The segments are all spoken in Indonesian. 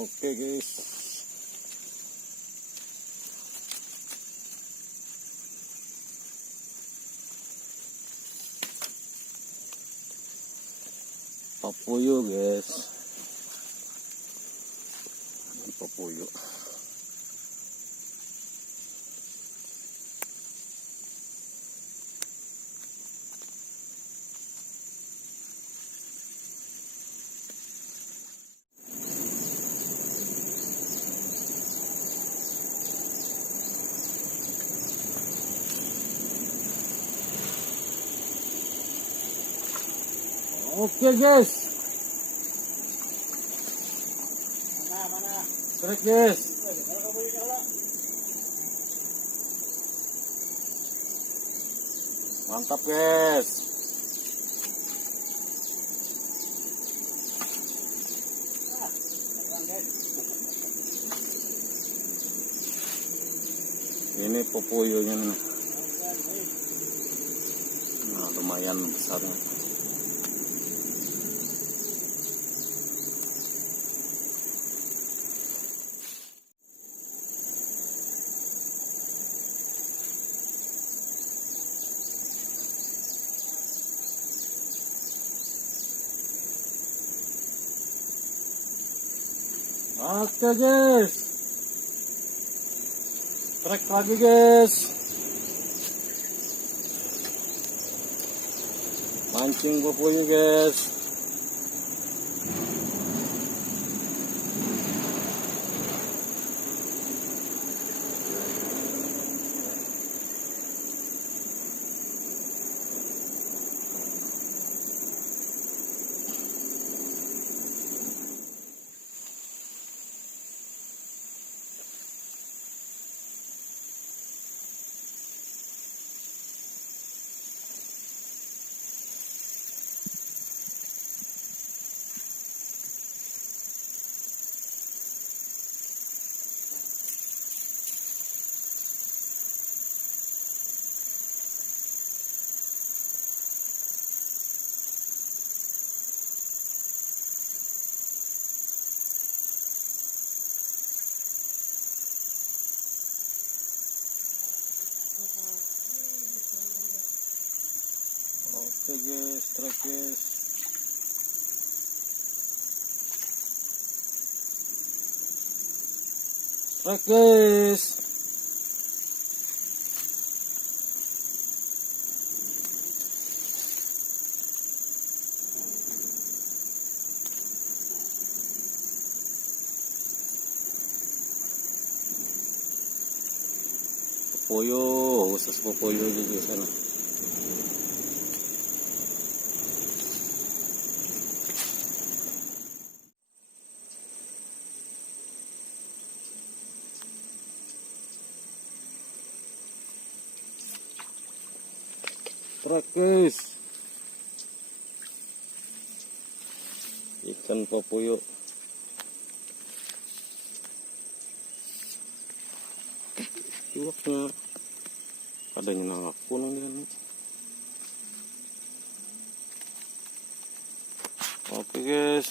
Oke guys. Papuyo guys. Papuyo. Oke guys. Mana? Strike guys. Mantap guys. Ini popuyunya nih. Nah, lumayan besarnya. Oke guys, trek lagi guys, mancing papuyo guys. Oke guys, trek guys. Trek guys. Papuyo, khusus papuyo juga sana. Trek guys, ikan papuyo. Iwaknya adanya nangak kuning kan. Oke guys,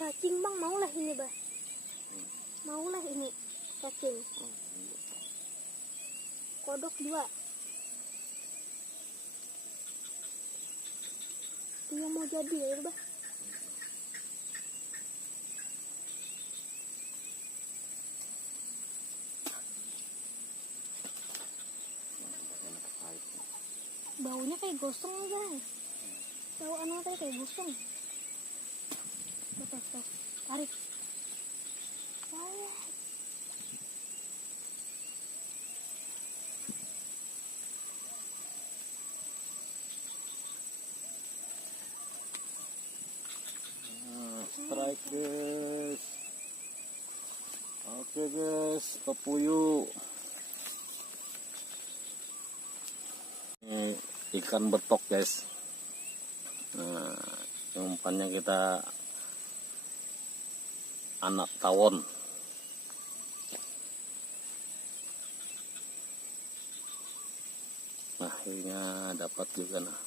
cacing bang, maulah ini bah, maulah ini cacing. Kodok 2. Dia mau jadi ya bah. Baunya kayak gosong guys. Bau anak kayak gosong. Betul, tarik. strike guys. Oke guys, papuyo. Ini ikan betok guys. Nah, umpannya kita anak tawon. akhirnya dapat juga nah.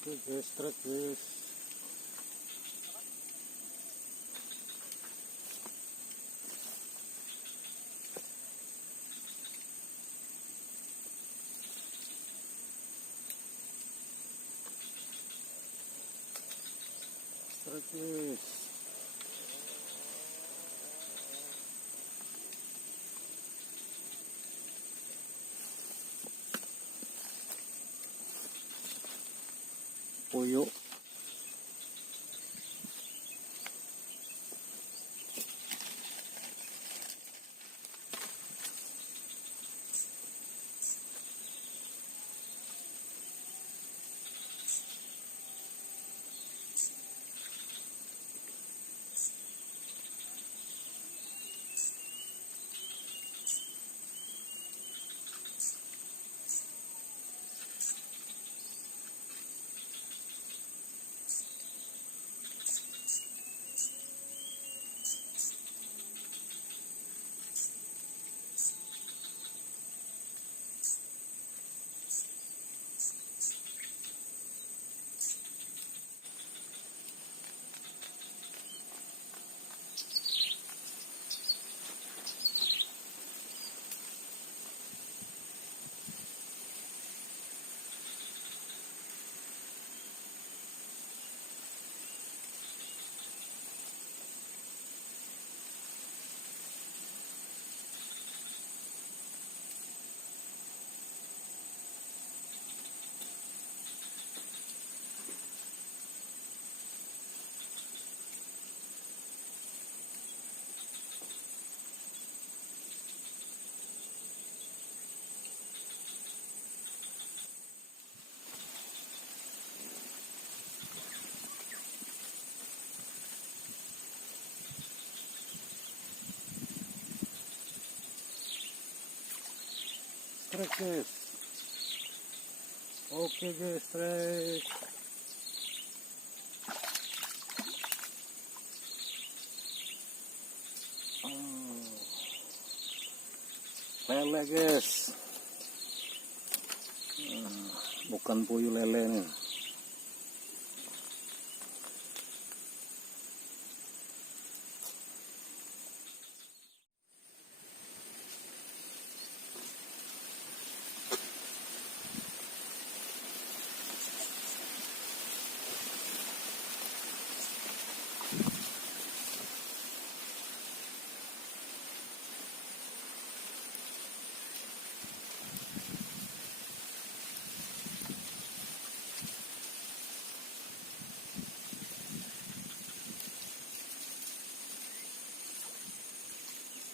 Oke guys, trek guys. Trek guys. Puyuh. Trek guys. Oke guys, trek. Lele guys. Bukan puyuh, lele nih.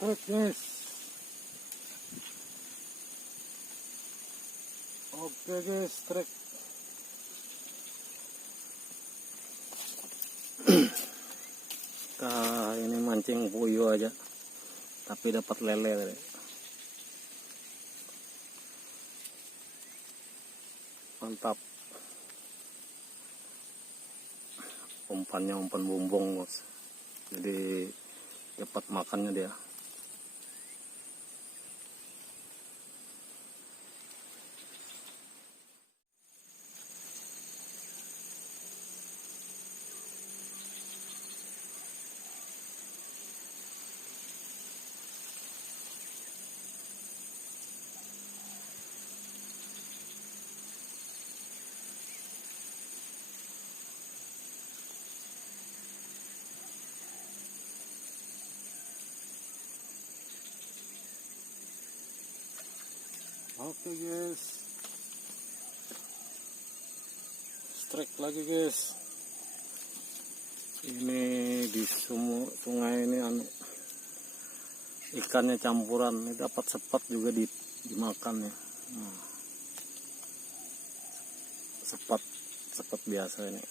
Trek guys. Oke guys, trek. Ini mancing puyuh aja, tapi dapat lele tadi. Mantap. Umpannya umpan bumbung, bos. Jadi cepat makannya dia. Oke guys, strike lagi guys. Ini di sungai ini ikannya campuran, ini dapat sepat juga dimakan ya. Sepat biasa ini.